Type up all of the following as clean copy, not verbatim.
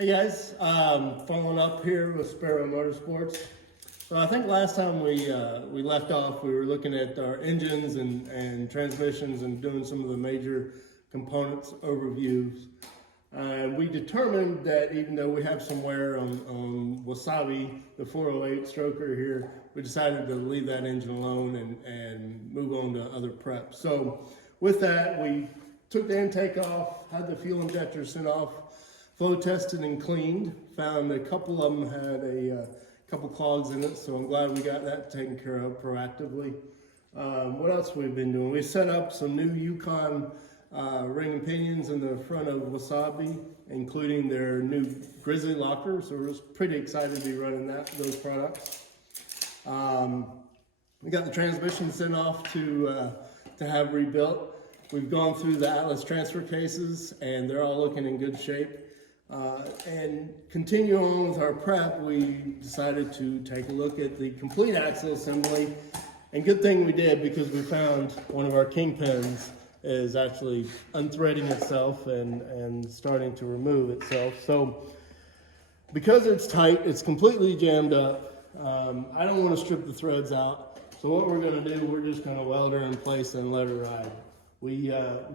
Hey guys, following up here with Sparrow Motorsports. So I think last time we left off, we were looking at our engines and transmissions and doing some of the major components overviews. We determined that even though we have some wear on Wasabi, the 408 stroker here, we decided to leave that engine alone and move on to other prep. So with that, we took the intake off, had the fuel injector sent off, flow tested and cleaned. Found a couple of them had a couple clogs in it, so I'm glad we got that taken care of proactively. What else we've been doing? We set up some new Yukon ring and pinions in the front of Wasabi, including their new Grizzly locker, so we're pretty excited to be running those products. We got the transmission sent off to have rebuilt. We've gone through the Atlas transfer cases and they're all looking in good shape. And continue on with our prep, we decided to take a look at the complete axle assembly. And good thing we did, because we found one of our kingpins is actually unthreading itself and starting to remove itself. So because it's tight, it's completely jammed up. I don't want to strip the threads out. So what we're going to do, we're just going to weld her in place and let her ride. We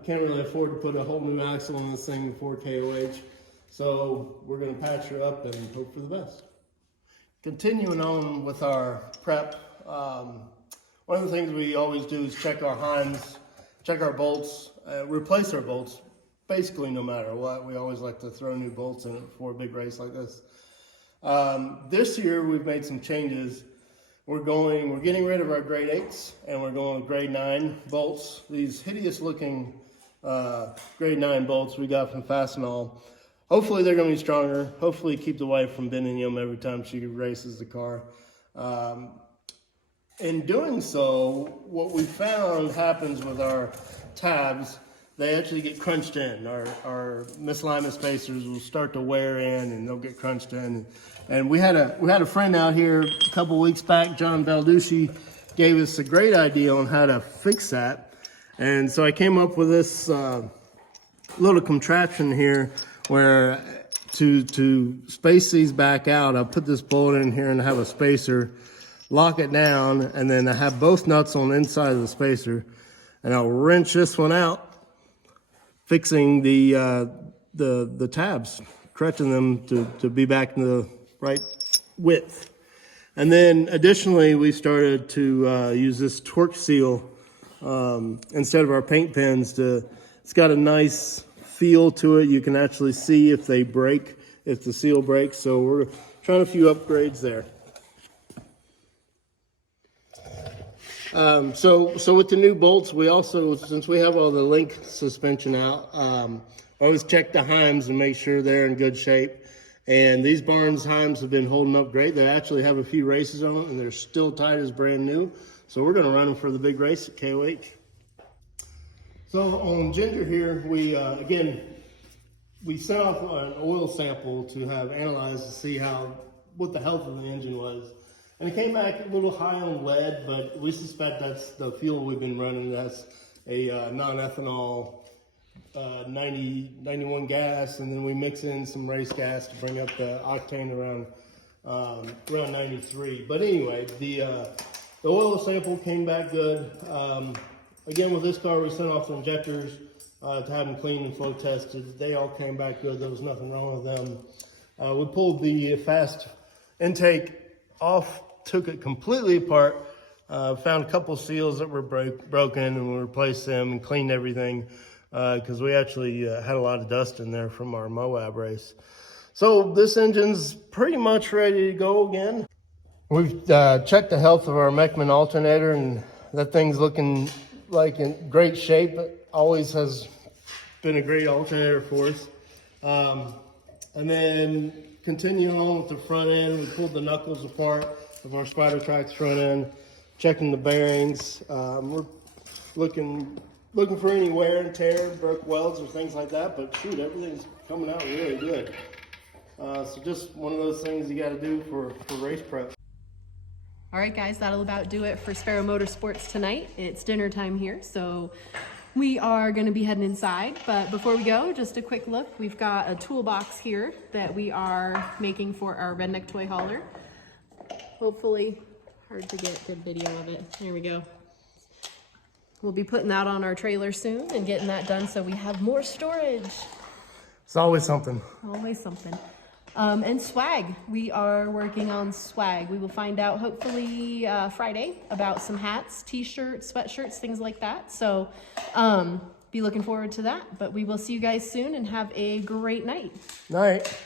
can't really afford to put a whole new axle on this thing before KOH. So we're going to patch her up and hope for the best. Continuing on with our prep, one of the things we always do is check our Heims, check our bolts, replace our bolts, basically no matter what. We always like to throw new bolts in it before a big race like this. This year we've made some changes. We're getting rid of our grade 8s and we're going with grade 9 bolts. These hideous looking grade 9 bolts we got from Fastenal. Hopefully they're going to be stronger. Hopefully keep the wife from bending them every time she races the car. In doing so, what we found happens with our tabs, they actually get crunched in. Our misalignment spacers will start to wear in and they'll get crunched in. And we had a friend out here a couple weeks back, John Balducci, gave us a great idea on how to fix that. And so I came up with this little contraption here where to space these back out, I'll put this bolt in here and have a spacer, lock it down, and then I have both nuts on the inside of the spacer, and I'll wrench this one out, fixing the tabs, correcting them to be back in the right width. And then additionally, we started to use this torque seal instead of our paint pens. It's got a nice feel to it. You can actually see if they break, if the seal breaks. So we're trying a few upgrades there. So with the new bolts, we also, since we have all the link suspension out, always check the Heims and make sure they're in good shape. And these Barnes Heims have been holding up great. They actually have a few races on them and they're still tight as brand new. So we're going to run them for the big race at KOH. So on Ginger here, we sent off an oil sample to have analyzed to see what the health of the engine was. And it came back a little high on lead, but we suspect that's the fuel we've been running. That's a non-ethanol 91 gas, and then we mix in some race gas to bring up the octane around 93. But anyway, the oil sample came back good. Again, with this car, we sent off the injectors to have them cleaned and flow tested. They all came back good. There was nothing wrong with them. We pulled the fast intake off, took it completely apart, found a couple seals that were broken, and we replaced them and cleaned everything because we actually had a lot of dust in there from our Moab race. So this engine's pretty much ready to go again. We've checked the health of our Mechman alternator, and that thing's looking like in great shape. It always has been a great alternator for us. And then continuing on with the front end, we pulled the knuckles apart of our Spider Tracks front end, checking the bearings. We're looking for any wear and tear, broke welds or things like that, but shoot, everything's coming out really good. So just one of those things you got to do for race prep. All right, guys, that'll about do it for Sparrow Motorsports tonight. It's dinner time here, so We are going to be heading inside, but before we go, just a quick look. We've got a toolbox here that we are making for our redneck toy hauler. Hopefully, hard to get good video of it. There we go. We'll be putting that on our trailer soon and getting that done so we have more storage. It's always something. Always something. And swag. We are working on swag. We will find out hopefully Friday about some hats, t-shirts, sweatshirts, things like that. So be looking forward to that. But we will see you guys soon and have a great night. Night.